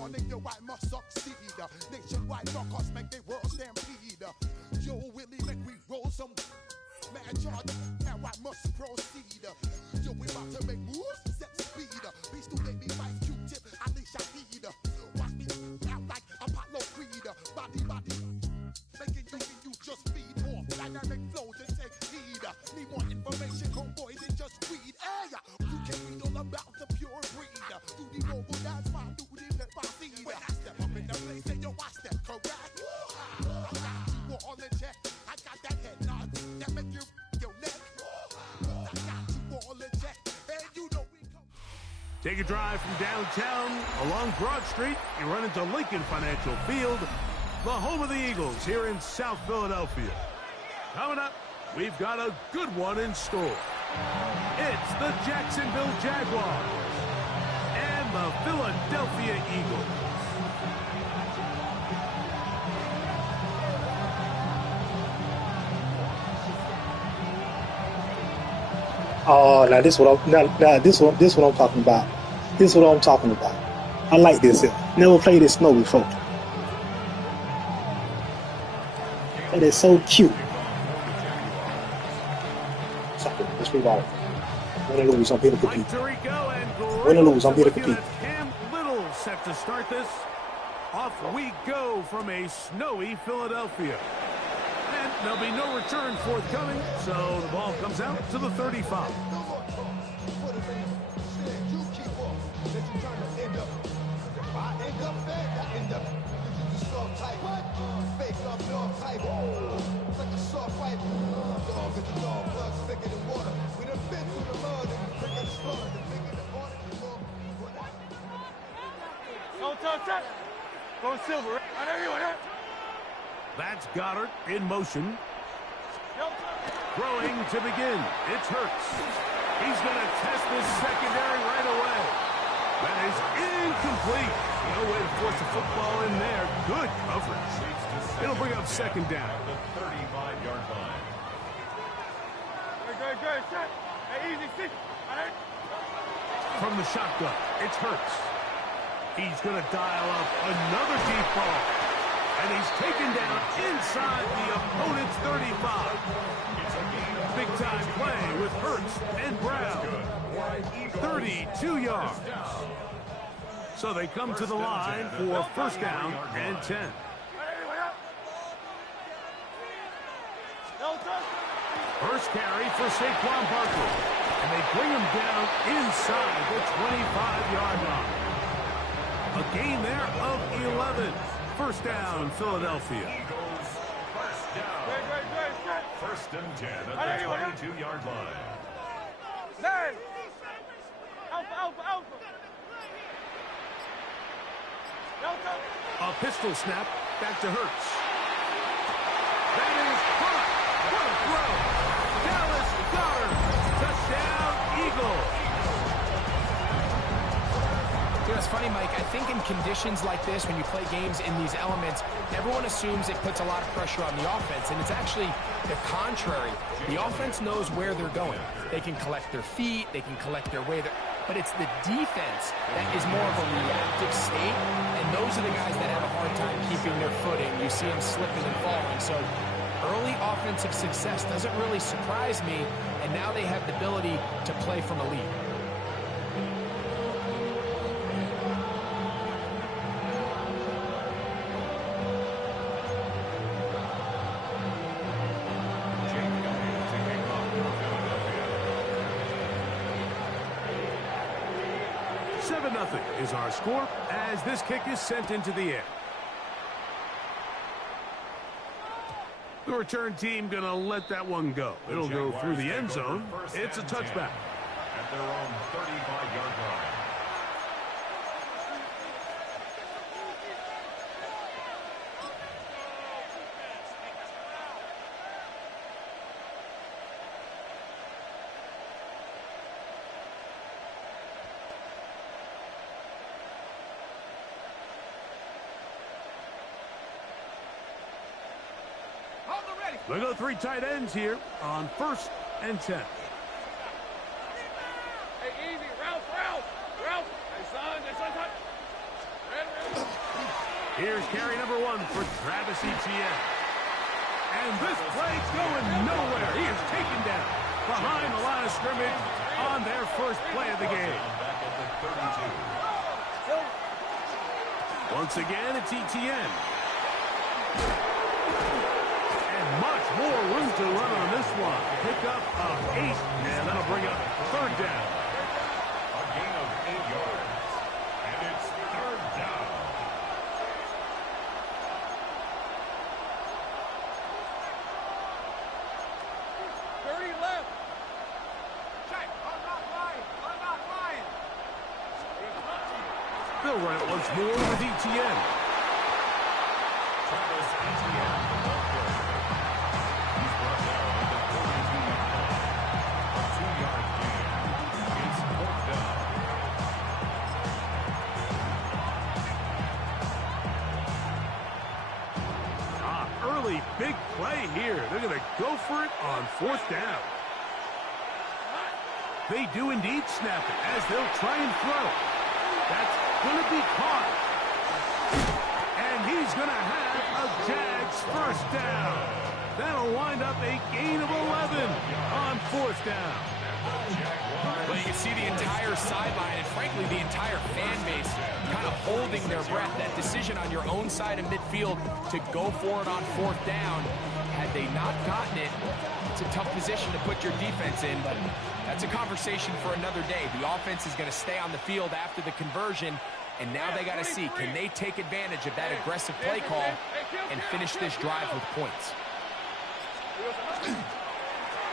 warning you, I must succeed. Nationwide rockers make the world stampede. Yo, Willie, make we roll some man charge. Now I must proceed. Yo, we about to make moves, set speed. Beast who let me fight Q-tip, Ali Shaheed. Watch me out like Apollo Creed. Body, making you just feed more dynamic flows and take heed. Need more information, homeboy, than just weed. Hey, you can read all about the pure breed. Do the noble, that's my duty, let my seed. When I step up in the place, and yo, I step correct. I got you all in check. I got that head nod that make you your neck. I got you all in check, and you know we come. Take a drive from downtown along Broad Street. You run into Lincoln Financial Field, the home of the Eagles here in South Philadelphia. Coming up, we've got a good one in store. It's the Jacksonville Jaguars and the Philadelphia Eagles. Oh, now this what I'm talking about. This is what I'm talking about. I like this here. Never played this snow before. That is so cute. Let's move on. Win or lose, I'm here to compete. Win or lose, I'm here to compete. Cam Little set to start this. Off we go from a snowy Philadelphia. And there'll be no return forthcoming, so the ball comes out to the 35. Go Silver. That's Goddard in motion. Throwing to begin. It's Hurts. He's going to test this secondary right away. That is incomplete. No way to force the football in there. Good coverage. It'll bring up second down. The 35-yard line. Good. Hey, easy, sit. From the shotgun, it's Hurts. He's going to dial up another deep ball. And he's taken down inside the opponent's 35. Big-time play with Hurts and Brown. 32 yards. So they come to the line for first down and 10. First carry for Saquon Barkley. And they bring him down inside the 25-yard line. A gain there of 11. First down, Philadelphia. Eagles, first down. First and 10 at the 22-yard line. A pistol snap, back to Hurts. That is caught. What a throw. Dallas Goedert. Touchdown, Eagles. You know, it's funny, Mike. I think in conditions like this, when you play games in these elements, everyone assumes it puts a lot of pressure on the offense, and it's actually the contrary. The offense knows where they're going. They can collect their feet, they can collect their way, but it's the defense that is more of a reactive state, and those are the guys that have a hard time keeping their footing. You see them slipping and falling. So early offensive success doesn't really surprise me, and now they have the ability to play from a lead. Is our score as this kick is sent into the air. The return team going to let that one go. It'll go through the end zone. It's a touchback. At their own 35-yard line. They go three tight ends here on first and 10. Hey, easy. Ralph. Hey, son. Here's carry number 1 for Travis Etienne. And this play's going nowhere. He is taken down behind the line of scrimmage on their first play of the game. Once again, it's Etienne. And much more room to run on this one. Pick up of 8, and that'll bring up 3rd down. A gain of 8 yards. And it's 3rd down. They'll run it once more with Etienne. Travis Etienne, the ball carrier. He's brought down at the 42-yard line. A 2-yard gain. It's 4th down. Early big play here. They're going to go for it on 4th down. They do indeed snap it as they'll try and throw. That's going to be caught. And he's going to have a Jags 1st down. That'll wind up a gain of 11 on 4th down. Well, you can see the entire sideline and, frankly, the entire fan base kind of holding their breath. That decision on your own side of midfield to go for it on 4th down, had they not gotten it, it's a tough position to put your defense in, but that's a conversation for another day. The offense is going to stay on the field after the conversion, and now they got to see, can they take advantage of that aggressive play call and finish this drive with points?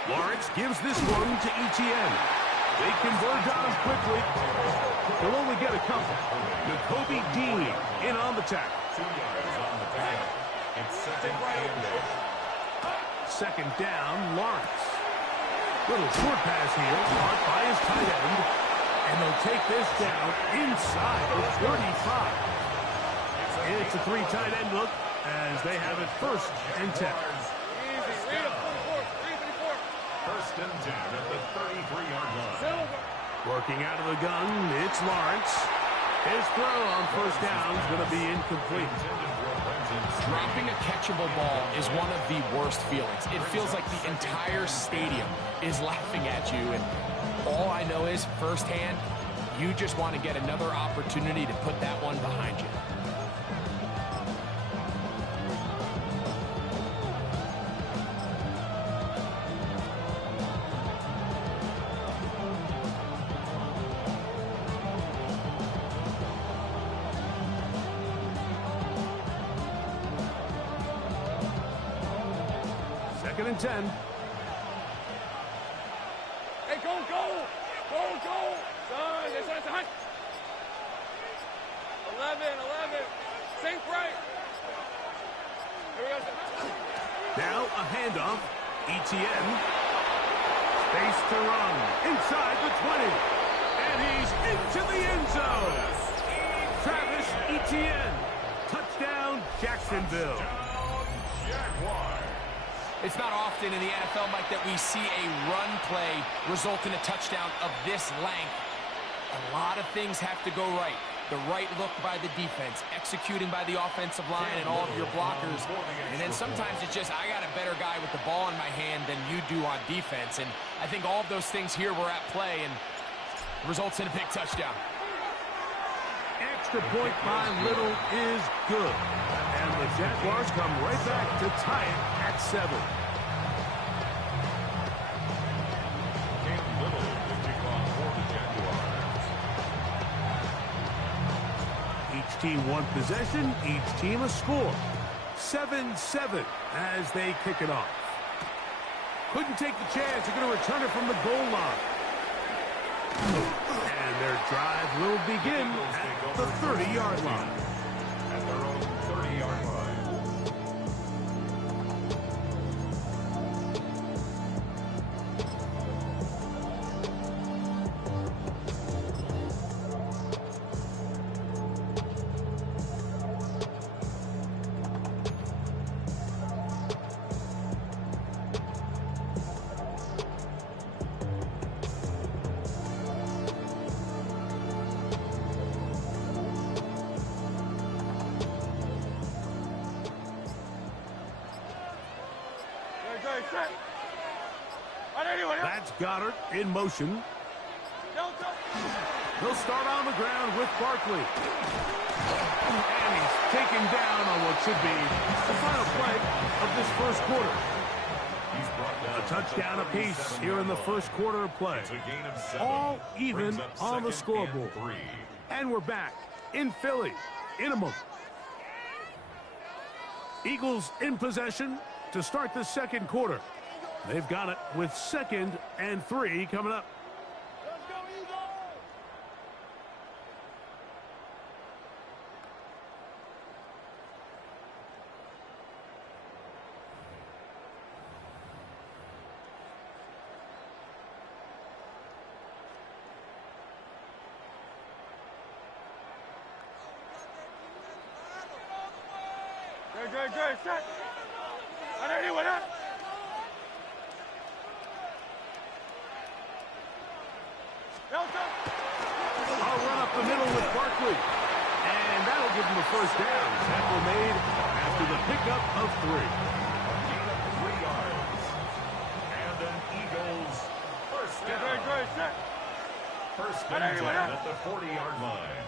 Lawrence gives this one to Etienne. They converge on him quickly. He'll only get a couple. Nakobe Dean in on the tackle. 2 yards on the tackle. It's 2nd and 8. 2nd down, Lawrence. Little short pass here, caught by his tight end. And they'll take this down inside the 35. It's a 3 tight end look as they have it 1st and 10. 1st and 10 at the 33-yard line. Working out of the gun, it's Lawrence. His throw on 1st down is going to be incomplete. Dropping a catchable ball is one of the worst feelings. It feels like the entire stadium is laughing at you, and all I know is, firsthand, you just want to get another opportunity to put that one behind you. Second and 10. Hey, go! Son, this one's a 11. Sink right. Here we go. Now a handoff. Etienne. Space to run. Inside the 20. And he's into the end zone. Travis Etienne. Touchdown, Jacksonville. Jaguars. It's not often in the NFL, Mike, that we see a run play result in a touchdown of this length. A lot of things have to go right. The right look by the defense, executing by the offensive line and all of your blockers. And then sometimes it's just, I got a better guy with the ball in my hand than you do on defense. And I think all of those things here were at play and results in a big touchdown. Extra point by Little is good. And the Jaguars come right back to tie it at 7. Cam Little will kick off for the Jaguars. Each team one possession, each team a score. 7-7 as they kick it off. Couldn't take the chance. They're going to return it from the goal line. And their drive will begin at the 30-yard line. At their own 30-yard line. That's Goddard in motion. They'll start on the ground with Barkley. And he's taken down on what should be the final play of this first quarter. A touchdown apiece here in the first quarter of play. All even on the scoreboard. And we're back in Philly in a moment. Eagles in possession to start the second quarter. They've got it with 2nd and 3 coming up. Good, set. Anyone up? I'll run up the middle with Barkley. And that'll give him a first down. Tackle made after the pickup of 3. Gain of 3 yards. And an Eagles first down. Good, set. First and 10 at the 40-yard line.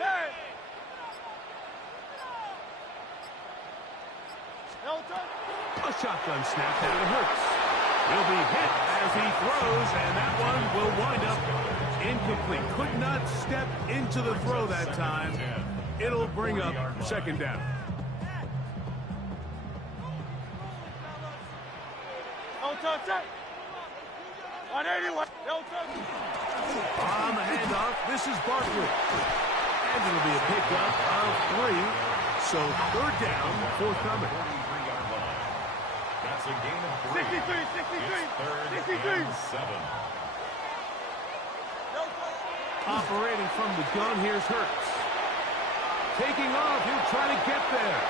Hey. A shotgun snap down to Hurts. He'll be hit as he throws, and that one will wind up incomplete. Could not step into the throw that time. It'll bring up 2nd down. On the handoff, this is Barkley. And it'll be a pickup of 3. So 3rd down, forthcoming. That's a gain of 3. 63. It's 3rd and 7. Operating from the gun, here's Hurts. Taking off, he'll try to get there.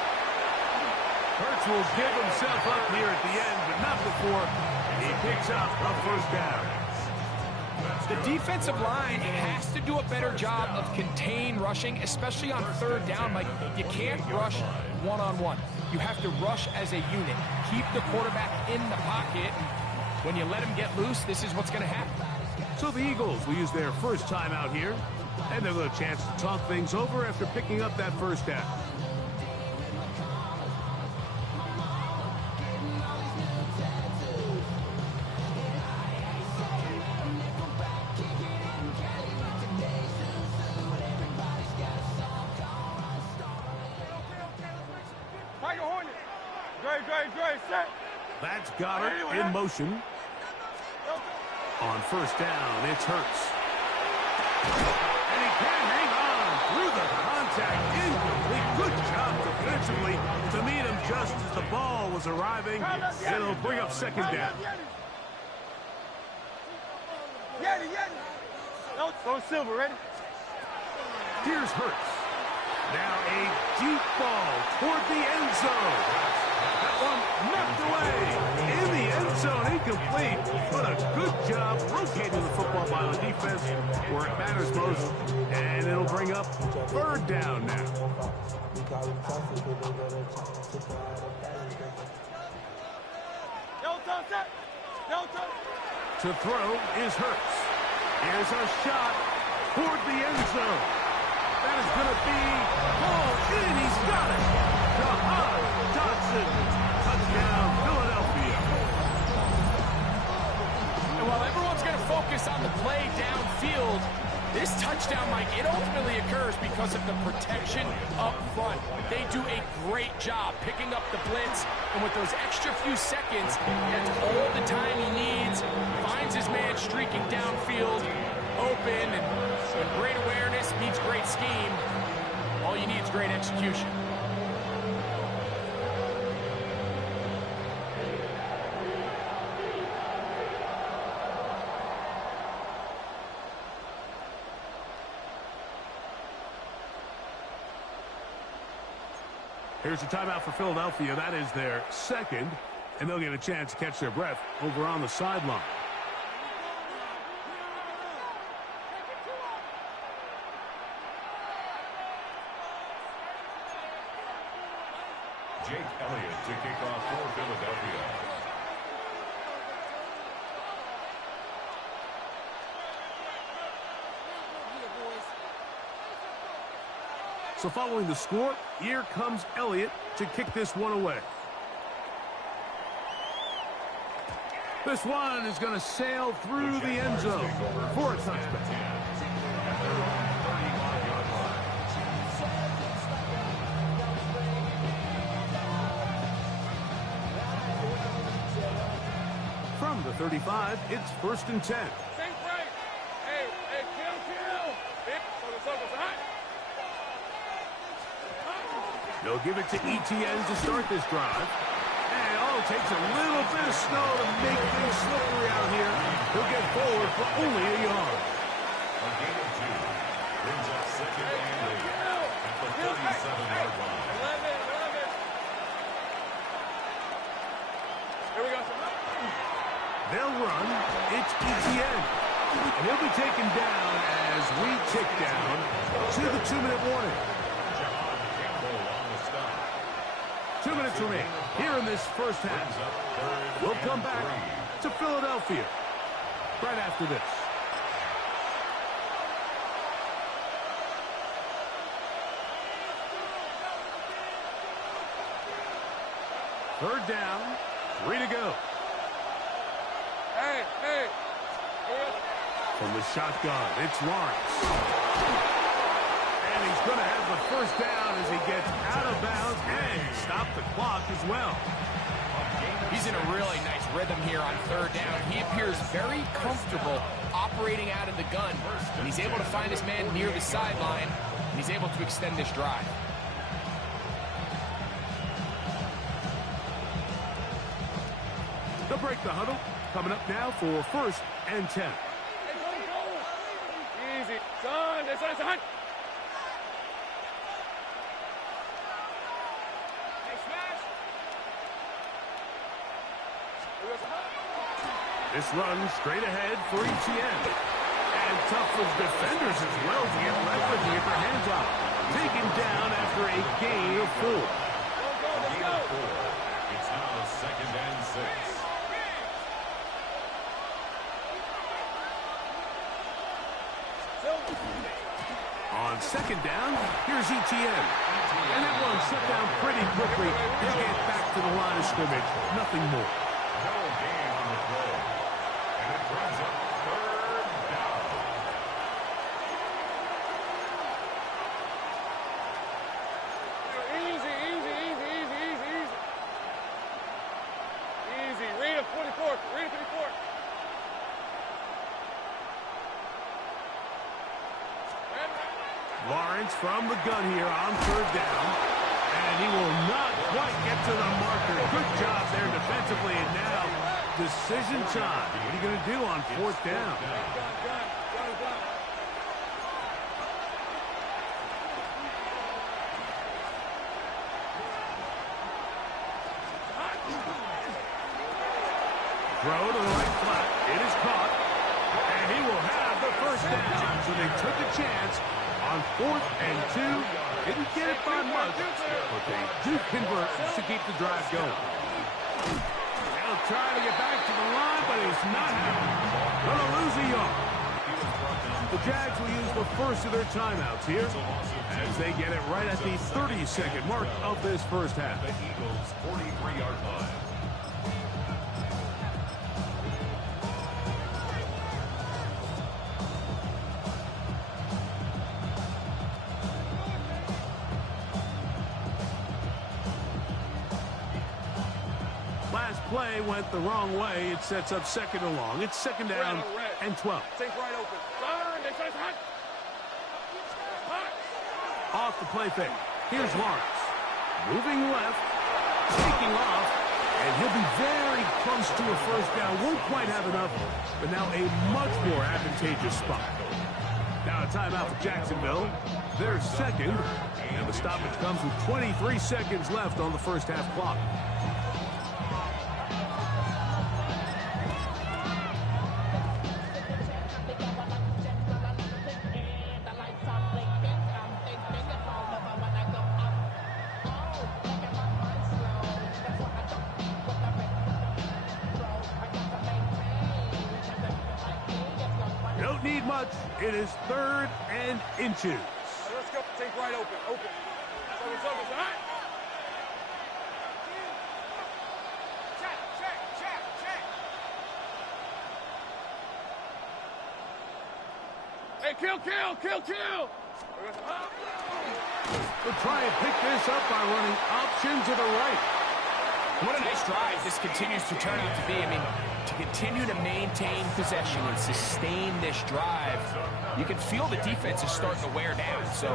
Hurts will give himself up here at the end, but not before he picks up a first down. The defensive line has to do a better job of contain rushing, especially on 3rd down. Like, you can't rush one-on-one. You have to rush as a unit. Keep the quarterback in the pocket. And when you let him get loose, this is what's going to happen. So the Eagles will use their first time out here, and they'll get a chance to talk things over after picking up that first down. Set. That's Goddard in motion. On first down, it's Hurts. And he can hang on through the contact. Incomplete. Good job defensively to meet him just as the ball was arriving. It'll bring up 2nd down. Go Silver, ready? Here's Hurts. Now a deep ball toward the end zone. That one knocked away in the end zone, incomplete. But a good job rotating the football by the defense where it matters most. And it'll bring up 3rd down now. To throw is Hurts. Here's a shot toward the end zone. That is going to be hauled in. He's got it. Jahan Dotson. Touchdown, Philadelphia. And while everyone's going to focus on the play downfield, this touchdown, Mike, it ultimately occurs because of the protection up front. They do a great job picking up the blitz, and with those extra few seconds, that's all the time he needs. Finds his man streaking downfield, open, and great awareness meets great scheme. All you need is great execution. Here's a timeout for Philadelphia. That is their 2nd, and they'll get a chance to catch their breath over on the sideline. Jake Elliott to kick off for Philadelphia. So following the score, here comes Elliott to kick this one away. This one is going to sail through the end zone for a touchback. From the 35, it's 1st and 10. Sink right. Hey, kill. They'll give it to ETN to start this drive. And it takes a little bit of snow to make things slippery out here. He'll get forward for only a yard. A gain of 2 brings up 2nd and 8 at the 37-yard line. 11. Here we go. They'll run. It's ETN. And he'll be taken down as we tick down to the 2-minute warning. John Campbell on the stop. 2 minutes remain here in this first half. We'll come back to Philadelphia right after this. Third down, 3 to go. Hey. From the shotgun, it's Lawrence. And he's going to have the first down as he gets out of bounds and stop the clock as well. He's in a really nice rhythm here on third down. He appears very comfortable operating out of the gun. And he's able to find his man near the sideline, and he's able to extend this drive. They'll break the huddle. Coming up now for 1st and 10. Hey, go. Easy. Son. Hey, smash. This run straight ahead for ETN. And tough for defenders as well to get left to get their hands off. Taken down after a gain of 4. Let's go. 4. It's now 2nd and 6. On 2nd down, here's ETN. And that one shut down pretty quickly. He'll get back to the line of scrimmage. Nothing more. No gain on the play. And it brings up 3rd down. Easy. Read a 44. Lawrence from the gun here on 3rd down. And he will not quite get to the marker. Good job there defensively. And now, decision time. What are you going to do on 4th down? Throw to the right flat. It is caught. And he will have the first down. So they took a chance on 4th and 2. Didn't get it by much, but they do convert to keep the drive going. They'll try to get back to the line, but it's not happening. Gonna lose a yard. The Jags will use the first of their timeouts here as they get it right at the 30-second mark of this first half. The Eagles' 43-yard line. Play went the wrong way. It sets up 2nd and long. It's 2nd down and 12. Take right open. Off the play fake. Here's Lawrence. Moving left. Taking off. And he'll be very close to a first down. Won't quite have enough, but now a much more advantageous spot. Now a timeout for Jacksonville. Their 2nd. And the stoppage comes with 23 seconds left on the first half clock. Don't need much. It is 3rd and inches. let's go. Take right open. Open. Focus, focus. All right. Check, check, check, check. Hey, kill, kill, kill, kill. They'll try and pick this up by running option to the right. What a nice drive this continues to turn out to be. I mean, to continue to maintain possession and sustain this drive, you can feel the defense is starting to wear down. So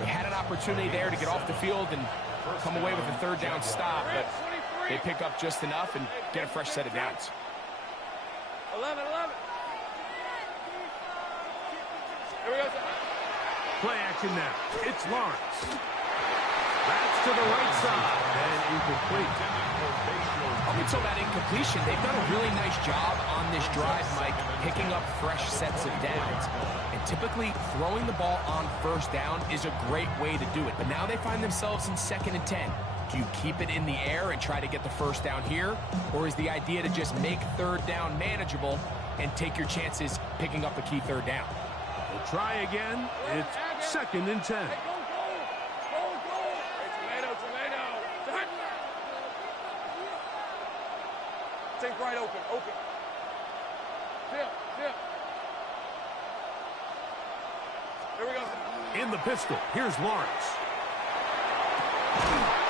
they had an opportunity there to get off the field and come away with a third down stop, but they pick up just enough and get a fresh set of downs. 11, 11. Here we go. Play action now. It's Lawrence. That's to the right side and incomplete. Up until that incompletion, they've done a really nice job on this drive, Mike, picking up fresh sets of downs. And typically, throwing the ball on first down is a great way to do it. But now they find themselves in 2nd and 10. Do you keep it in the air and try to get the first down here? Or is the idea to just make third down manageable and take your chances picking up a key third down? We'll try again. It's 2nd and 10. Hey, go, go. Go, go. Hey, tomato, tomato. Start. Take right open, open. Dip, dip. Here we go. In the pistol, here's Lawrence.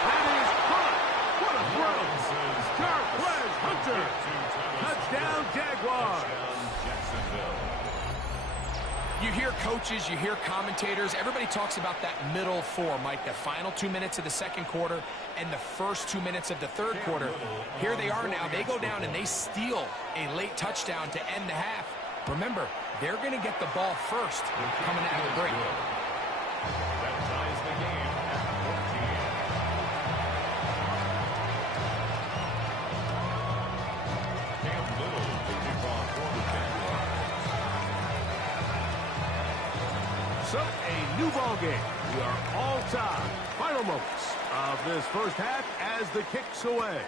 That is caught. What a throw. Jarquez Hunter. Touchdown, Jaguars. You hear coaches, you hear commentators, everybody talks about that middle four, Mike, the final 2 minutes of the second quarter and the first 2 minutes of the third quarter. Here they are now. They go down and they steal a late touchdown to end the half. Remember, they're going to get the ball first coming out of the break. That ties the game at 14. Cam Little to kick off for the Jaguars. So, a new ball game. We are all tied. Final moments of this first half as the kick's away.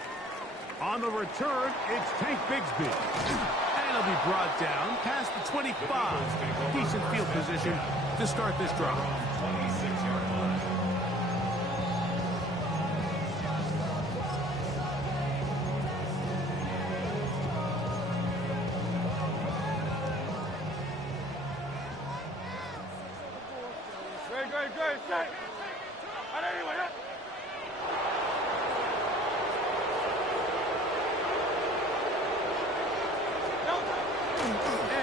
On the return, it's Tank Bigsby. And he'll be brought down past the 25. Decent field position to start this drive. 26-yard line. Great, great, great. Set. All right, anyway, yeah.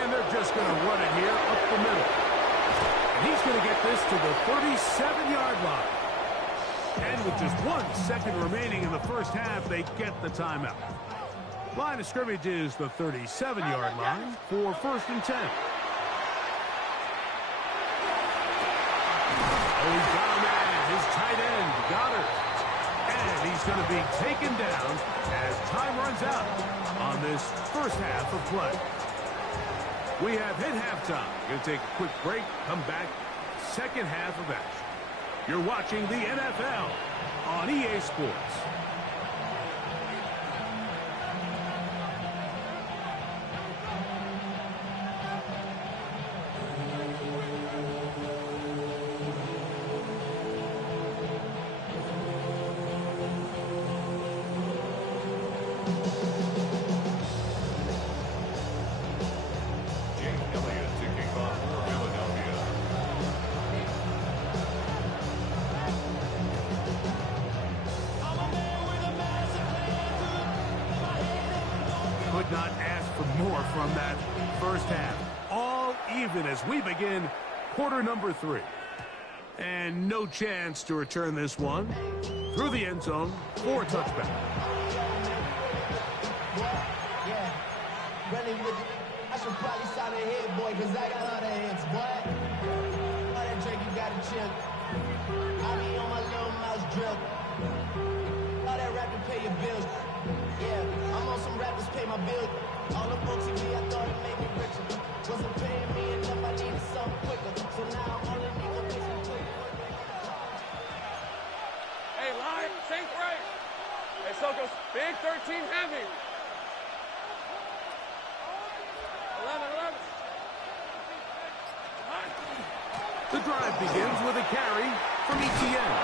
And they're just going to run it here up the middle. And he's going to get this to the 37-yard line. And with just 1 second remaining in the first half, they get the timeout. Line of scrimmage is the 37-yard line for 1st and 10. Oh, he's got a man, his tight end, Goddard. And he's going to be taken down as time runs out on this first half of play. We have hit halftime. Going to take a quick break, come back, second half of action. You're watching the NFL on EA Sports. Jake Elliott to kick off for Philadelphia. Could not ask for more from that first half. All even as we begin quarter number 3. And no chance to return this one through the end zone for a touchback. Yeah, running with it. I should probably sign a head, boy, because I got other heads, boy. All that drink, you gotta chill. I be on my little mouse drill. All that rap to pay your bills. Yeah, I'm on some rappers pay my bills. All the folks in me, I thought it made me richer. Wasn't paying me enough, I needed something quicker. So now I'm only need to pay some quick. Hey, line, sink right. Hey, Sokos, big 13 heavy. 11, 11. The drive begins with a carry from Etienne.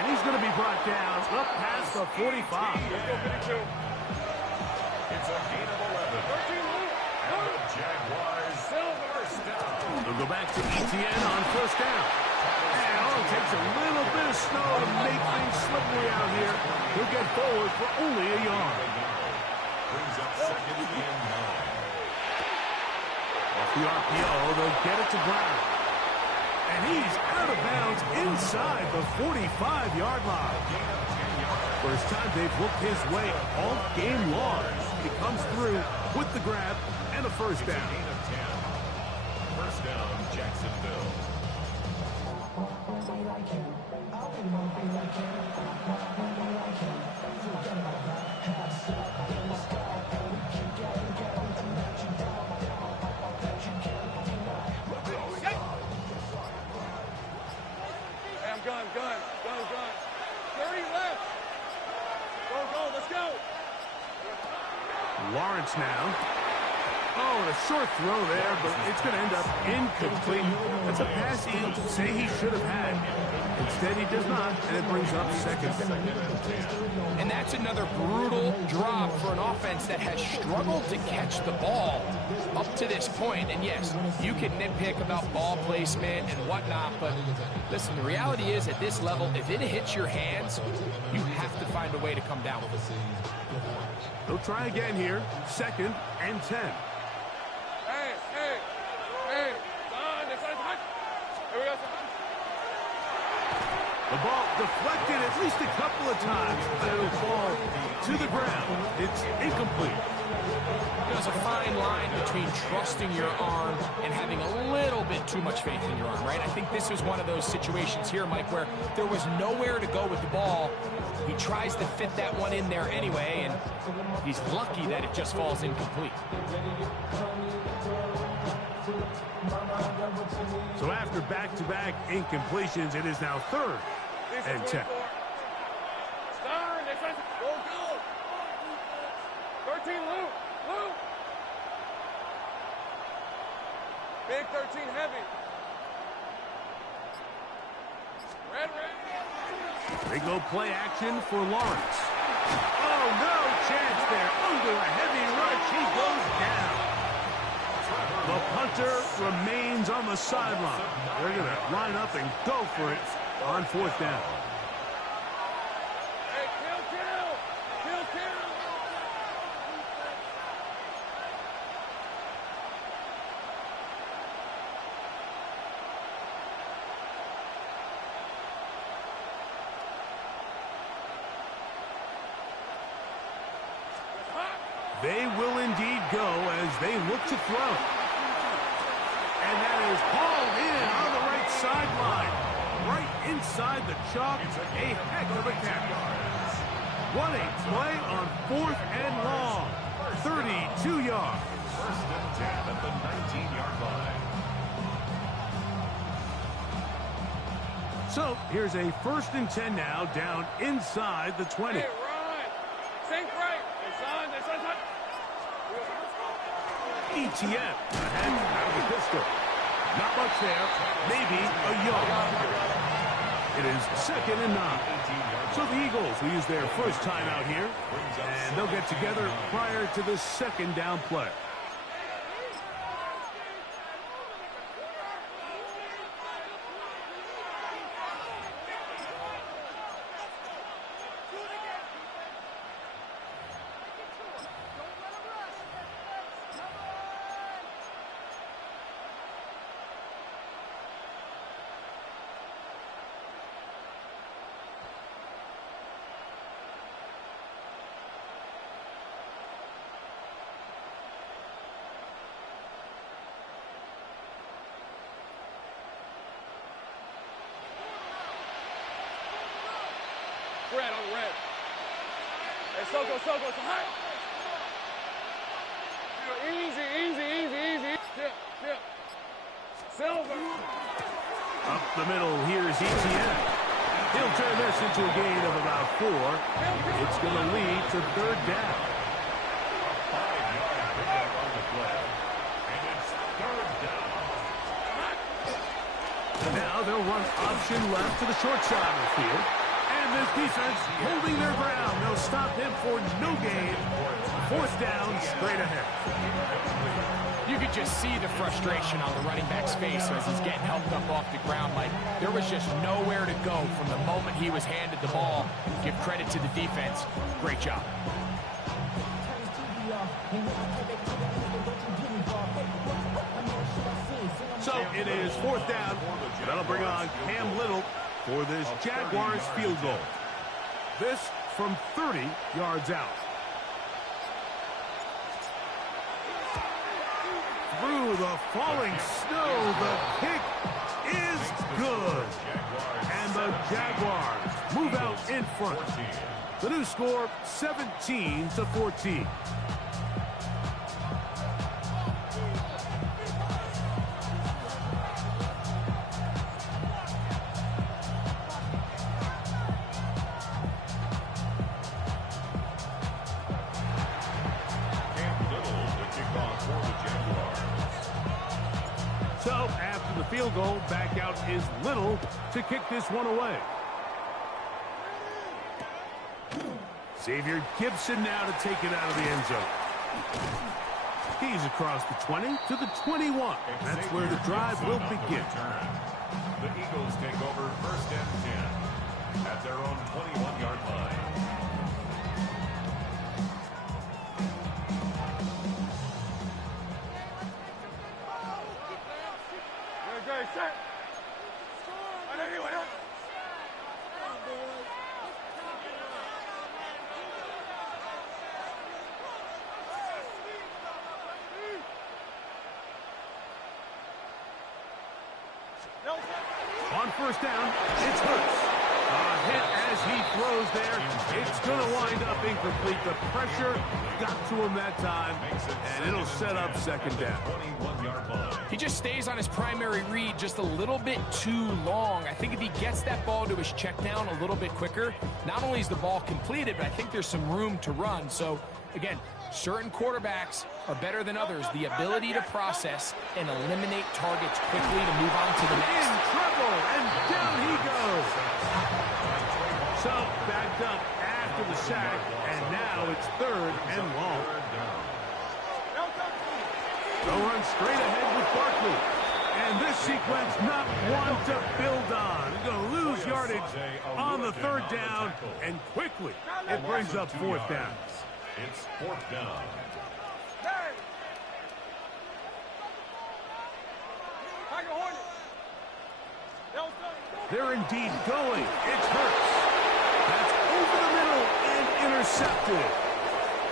And he's going to be brought down up past the 45. Let's go 52. It's a gain of 11. 13 Luke. And the Jaguars first down. They'll go back to Etienne on first down. And it takes a little bit of snow to make things slippery out here. He'll get forward for only a yard. Brings up second and 9. Off the RPO, they'll get it to Brown. And he's out of bounds inside the 45-yard line. First time they've looked his way all game long. He comes through with the grab and a first down. Gain of 10. First down, Jacksonville. Hey, I'm gun. 30 left. Go, let's go. Lawrence now. Oh, and a short throw there, but it's going to end up incomplete. That's a pass he'd say he should have had. Instead, he does not, and it brings up second. And that's another brutal drop for an offense that has struggled to catch the ball up to this point. And yes, you can nitpick about ball placement and whatnot, but listen, the reality is at this level, if it hits your hands, you have to find a way to come down with it. They'll try again here. Second and 10. Hey, son, it's on touch. Here we go, son. The ball deflected at least a couple of times, but it'll fall to the ground. It's incomplete. There's a fine line between trusting your arm and having a little bit too much faith in your arm, right? I think this is one of those situations here, Mike, where there was nowhere to go with the ball. He tries to fit that one in there anyway, and he's lucky that it just falls incomplete. So after back-to-back incompletions, it is now third and 10. Stern, go. 13, Luke. Big 13, heavy. Red. They go play action for Lawrence. Oh, no chance there. Under a heavy rush, he goes down. The punter remains on the sideline. They're going to line up and go for it on fourth down. Hey, kill. They will indeed go as they look to throw. And that is hauled in on the right sideline. Right inside the chalk. A heck of a catch. What a play on fourth and long. 32 yards. First and 10 at the 19-yard line. So here's a first and 10 now down inside the 20. Hey, run. Sink right. It's on touch. Etienne ahead out of the pistol. Not much there. Maybe a yard. It is second and 9. So the Eagles will use their first time out here, and they'll get together prior to the second down play. Red on red. Hey, Soko, so high. Easy. Tip. Silver. Up the middle, here's Etienne. He'll turn this into a gain of about 4. It's going to lead to third down. A 5-yard pickup on the play. And it's third down. Now they'll run option left to the short side of the field. And this defense holding their ground. They'll stop him for no gain. Fourth down, straight ahead. You could just see the frustration on the running back's face as he's getting helped up off the ground. Like, there was just nowhere to go from the moment he was handed the ball. Give credit to the defense. Great job. So it is fourth down. That'll bring on Cam Little for this Jaguars field goal. This from 30 yards out. Through the falling snow, the kick is good. And the Jaguars move out in front. The new score, 17-14. So, after the field goal, back out is Little to kick this one away. Xavier Gibson now to take it out of the end zone. He's across the 20 to the 21. That's where the drive will begin. The Eagles take over first and 10 at their own 21-yard line. On first down, it's Hurts. A hit as he throws there. It's going to wind up incomplete. The pressure got to him that time, and it'll set up second down. He just stays on his primary read just a little bit too long. I think if he gets that ball to his check down a little bit quicker, not only is the ball completed, but I think there's some room to run. So, again, certain quarterbacks are better than others. The ability to process and eliminate targets quickly to move on to the next. In trouble, and down he goes. So, backed up after the sack, and now it's third and long. They'll run straight ahead with Barkley. And this sequence, not one to build on. He's going to lose yardage on the third down, and quickly it brings up fourth down. It's fourth down. They're indeed going. It's Hurts. That's over the middle and intercepted.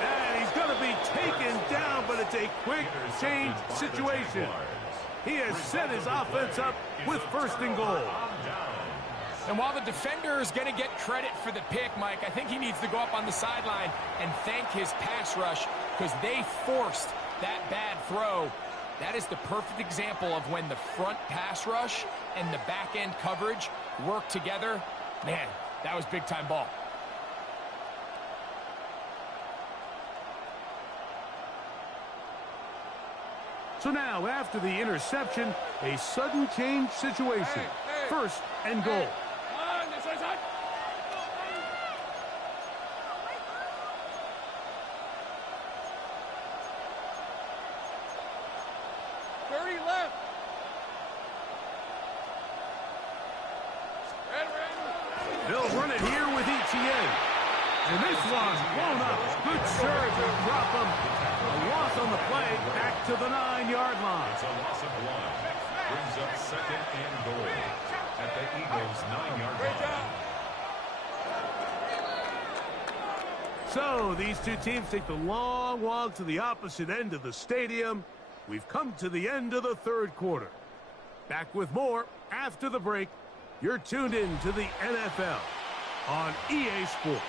And he's going to be taken down, but it's a quick change situation. He has set his offense up with first and goal. And while the defender is going to get credit for the pick, Mike, I think he needs to go up on the sideline and thank his pass rush because they forced that bad throw. That is the perfect example of when the front pass rush and the back end coverage work together. Man, that was big-time ball. So now, after the interception, a sudden change situation. First and goal. They'll run it here with Etienne. And this one blown up. Good serve to drop him. A loss on the play, back to the 9-yard line. It's a loss of one. Brings up second and goal at the Eagles' 9-yard line. So these two teams take the long walk to the opposite end of the stadium. We've come to the end of the third quarter. Back with more after the break. You're tuned in to the NFL on EA Sports.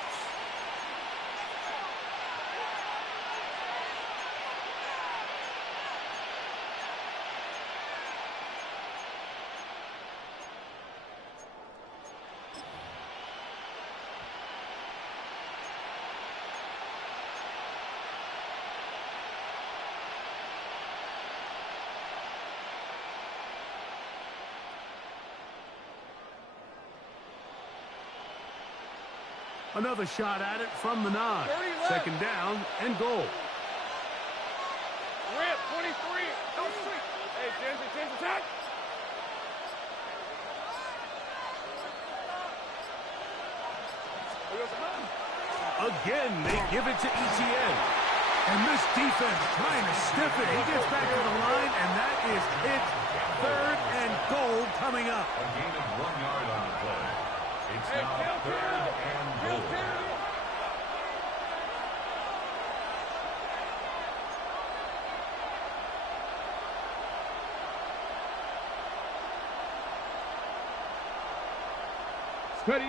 Another shot at it from the 9. 30 left. Second down and goal. Rip, 23. Don't shoot. Hey, James, attack. Again, they give it to Etienne. And this defense trying to stiff it. He gets back to the line, and that is it. Third and goal coming up. A gain of 1 yard on the play. It's now third and goal. Ready.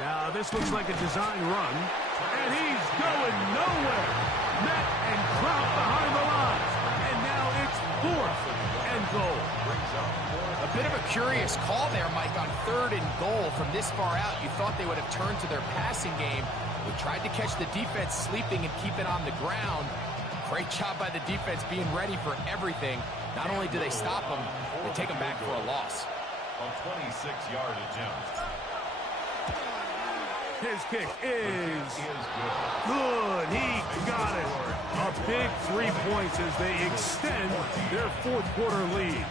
Now, this looks like a design run, and he's going nowhere. Met and dropped behind the line, and now it's fourth and goal. A bit of a curious call there, Mike, on third and goal from this far out. You thought they would have turned to their passing game. They tried to catch the defense sleeping and keep it on the ground. Great job by the defense being ready for everything. Not only do they stop them, they take them back for a loss. A 26-yard attempt. His kick is good. He got it. A big 3 points as they extend their fourth quarter lead.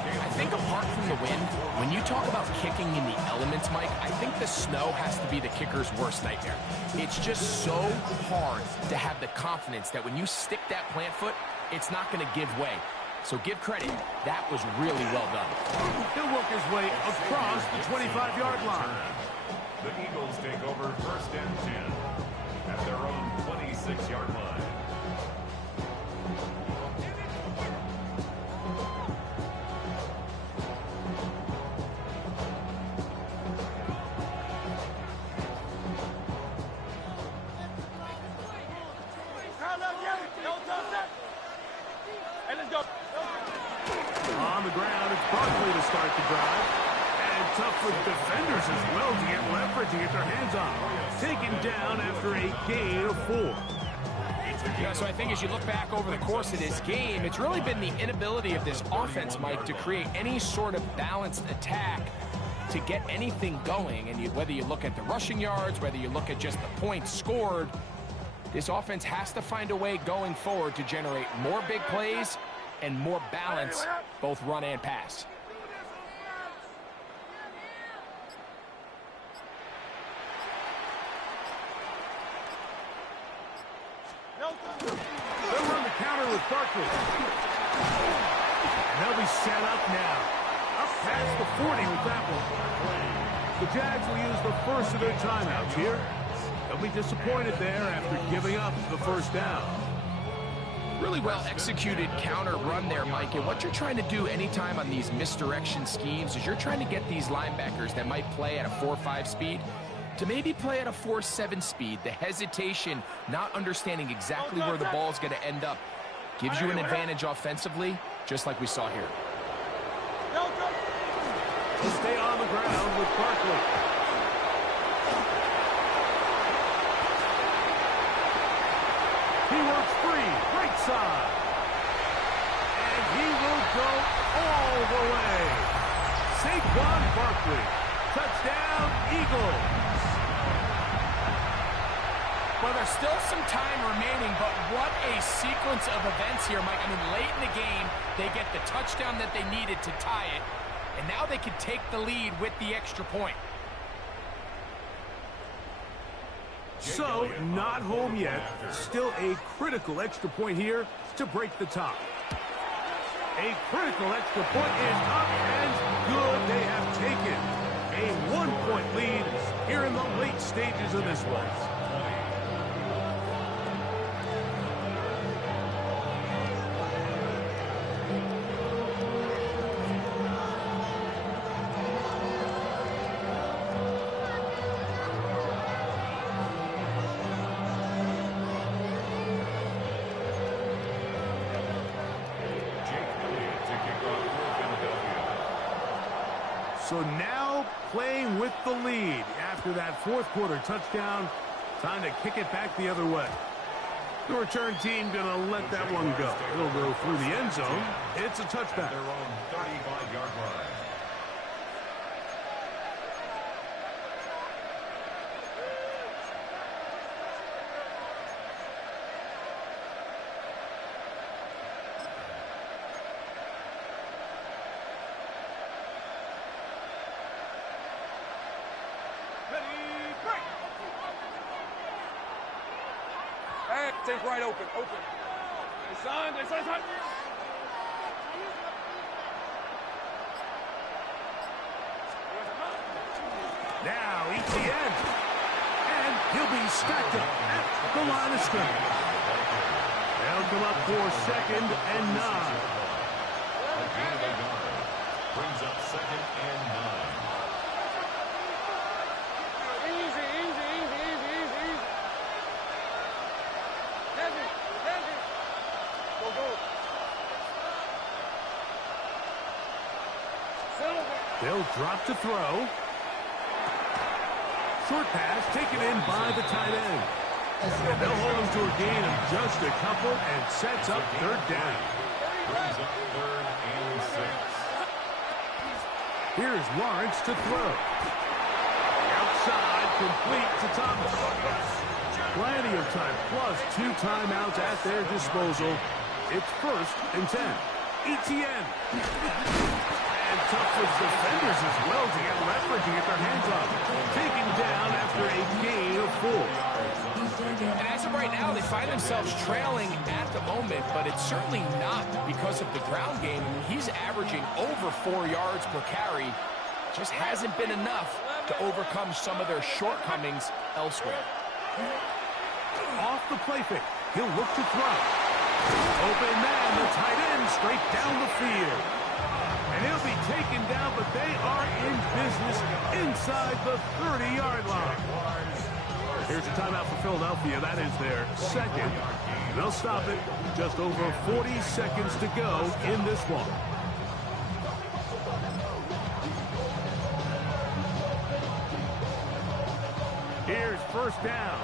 I think apart from the wind, when you talk about kicking in the elements, Mike, I think the snow has to be the kicker's worst nightmare. It's just so hard to have the confidence that when you stick that plant foot, it's not going to give way. So give credit, that was really well done. He'll work his way across the 25-yard line. The Eagles take over first and 10 at their own 26-yard line. Hey, let's go. On the ground, it's Barkley to start the drive. And tough for defenders as well to get leverage, to get their hands on. Taken down after a gain of 4. Yeah, so I think as you look back over the course of this game, it's really been the inability of this offense, Mike, to create any sort of balanced attack to get anything going. And whether you look at the rushing yards, whether you look at just the points scored, this offense has to find a way going forward to generate more big plays and more balance, both run and pass. They'll run the counter with Barkley. And they'll be set up now. Up past the 40 with that one. The Jags will use the first of their timeouts here. They'll be disappointed there after giving up the first down. Really well executed counter run there, Mike. And what you're trying to do anytime on these misdirection schemes is you're trying to get these linebackers that might play at a 4.5 speed to maybe play at a 4.7 speed. The hesitation, not understanding exactly where the ball is going to end up, gives you an advantage offensively, just like we saw here. To stay on the ground with Barkley. He works free, right side. And he will go all the way. Saquon Barkley. Touchdown, Eagles. Well, there's still some time remaining, but what a sequence of events here, Mike. I mean, late in the game, they get the touchdown that they needed to tie it, and now they can take the lead with the extra point. So, not home yet. Still a critical extra point here to break the tie. A critical extra point is up and good. They have taken a 1-point lead here in the late stages of this one. So now playing with the lead after that fourth quarter touchdown. Time to kick it back the other way. The return team going to let that one go. It'll go through the end zone. It's a touchback. Their own 35-yard line. Think right, open. Hey, son. Now ETN. And he'll be stacked up at the line of scrimmage. They'll come up for 2nd and 9. Brings up 2nd and 9. Easy. Heavy. Go. They'll drop to throw. Short pass taken in by the tight end. And they'll hold him to a gain of just a couple and sets up 3rd down. Brings up 3rd and 6. Here's Lawrence to throw. Outside, complete to Thomas. Plenty of time, plus 2 timeouts at their disposal. It's 1st and 10. ETN. And tough with defenders as well to get leverage and get their hands up. Taken down after a gain of 4. And as of right now, they find themselves trailing at the moment, but it's certainly not because of the ground game. I mean, he's averaging over 4 yards per carry. Just hasn't been enough to overcome some of their shortcomings elsewhere. Off the play fake. He'll look to throw. Open man, the tight end, straight down the field. And he'll be taken down, but they are in business inside the 30-yard line. Here's a timeout for Philadelphia. That is their 2nd. They'll stop it. Just over 40 seconds to go in this one. Here's 1st down.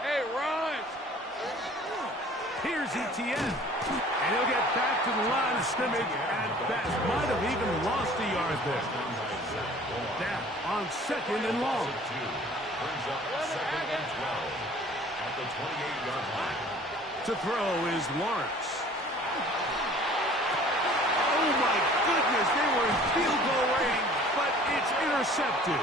Hey, run. Here's ETN. And he'll get back to the line of scrimmage at best. Might have even lost a yard there. Now on 2nd and long. Brings up 2nd and 12 at the 28-yard line. To throw is Lawrence. Oh my goodness, they were in field goal range, but it's intercepted.